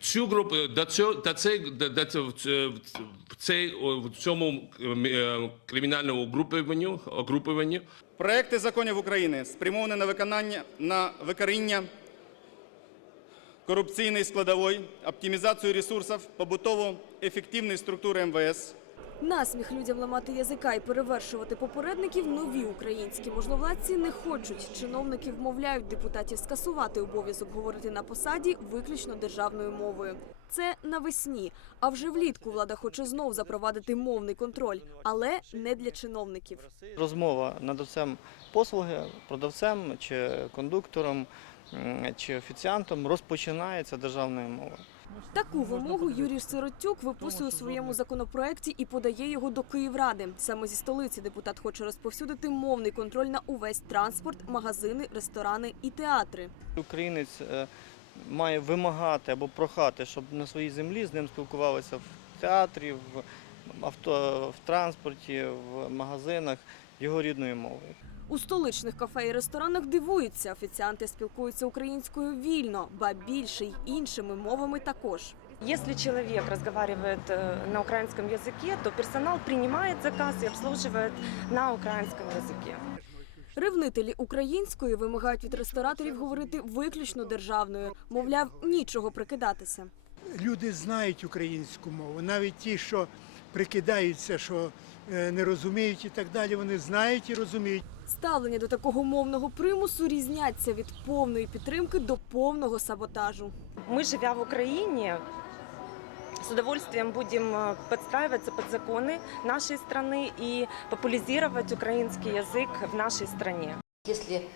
цю групу до цього до цей до, до цей в цьому е, кримінальному угрупуванню угрупуванню Проекти законів України спрямовані на виконання на викоріння корупційної складової, оптимізацію ресурсів, побутову ефективної структури МВС, Насміх людям ламати язика і перевершувати попередників нові українські можновладці не хочуть. Чиновники вмовляють депутатів скасувати обов'язок говорити на посаді виключно державною мовою. Це навесні. А вже влітку влада хоче знов запровадити мовний контроль, але не для чиновників. Розмова надавцем послуги, продавцем чи кондуктором чи офіціантом розпочинається державною мовою. Таку вимогу Юрій Сиротюк виписує у своєму законопроекті і подає його до Київради. Саме зі столиці депутат хоче розповсюдити мовний контроль на увесь транспорт, магазини, ресторани і театри. Українець е, має вимагати або прохати, щоб на своїй землі з ним спілкувалися в театрі, в авто, в транспорті, в магазинах його рідною мовою. У столичних кафе і ресторанах дивуються. Офіціанти спілкуються українською вільно, ба більше й іншими мовами також. Если человек разговаривает э, на украинском языке, то персонал принимает заказ и обслуживает на украинском языке. Ревнителі української вимагають від рестораторів говорити виключно державною. Мовляв, нічого прикидатися. люди знають українську мову, навіть ті, що прикидаються, що е, не розуміють і так далі, вони знають і розуміють. Ставлення до такого мовного примусу різняться від повної підтримки до повного саботажу. Мы, живя в Украине, с удовольствием будем э, подстраиваться под законы нашей страны и популяризировать украинский язык в нашей стране. Если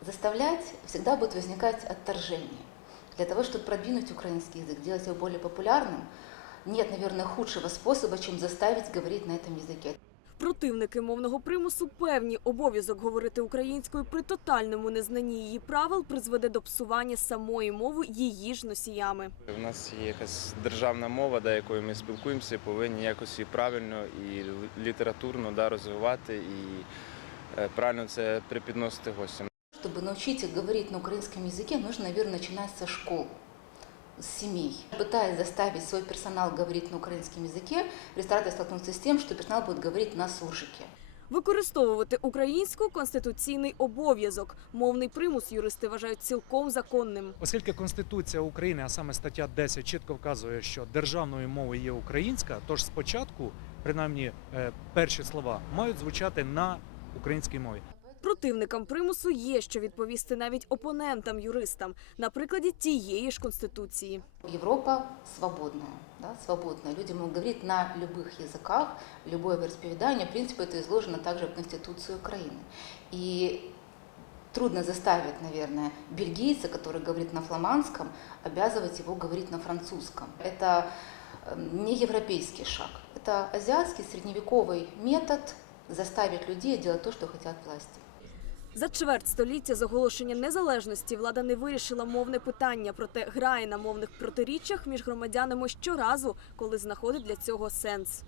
заставлять, всегда будет возникать отторжение. Для того, чтобы продвинуть украинский язык, делать его более популярным, нет, наверное, худшего способа, чем заставить говорить на этом языке. Противники мовного примусу певні обов'язок говорити українською при тотальному незнанні її правил призведе до псування самої мови її ж носіями. У нас є якась державна мова, да, якою ми спілкуємося, повинні якось її правильно і літературно да, розвивати і е, правильно це припідносити гостям. Чтобы научить их говорить на украинском языке, нужно, наверное, начинать со школ, с семей. Пытаясь заставить свой персонал говорить на украинском языке, рестораторы столкнутся с тем, что персонал будет говорить на суржике. Використовувати українську конституційний обов'язок. Мовний примус юристи вважають цілком законним. Оскільки Конституція України, а саме стаття 10, чітко вказує, що державною мовою є українська, тож спочатку, принаймні, е, перші слова мають звучати на українській мові. Противникам примусу є що відповісти навіть опонентам юристам на прикладі тієї ж конституції. Европа свободная, да, свободная. Люди могут говорить на любых языках, любое вероисповедание. В принципе, это изложено также в Конституции Украины. И трудно заставить, наверное, бельгийца, который говорит на фламандском, обязывать его говорить на французском. Это э, не европейский шаг. Это азиатский средневековый метод заставить людей делать то, что хотят власти. За чверть століття з оголошення незалежності влада не вирішила мовне питання, проте грає на мовних протиріччях між громадянами щоразу, коли знаходить для цього сенс.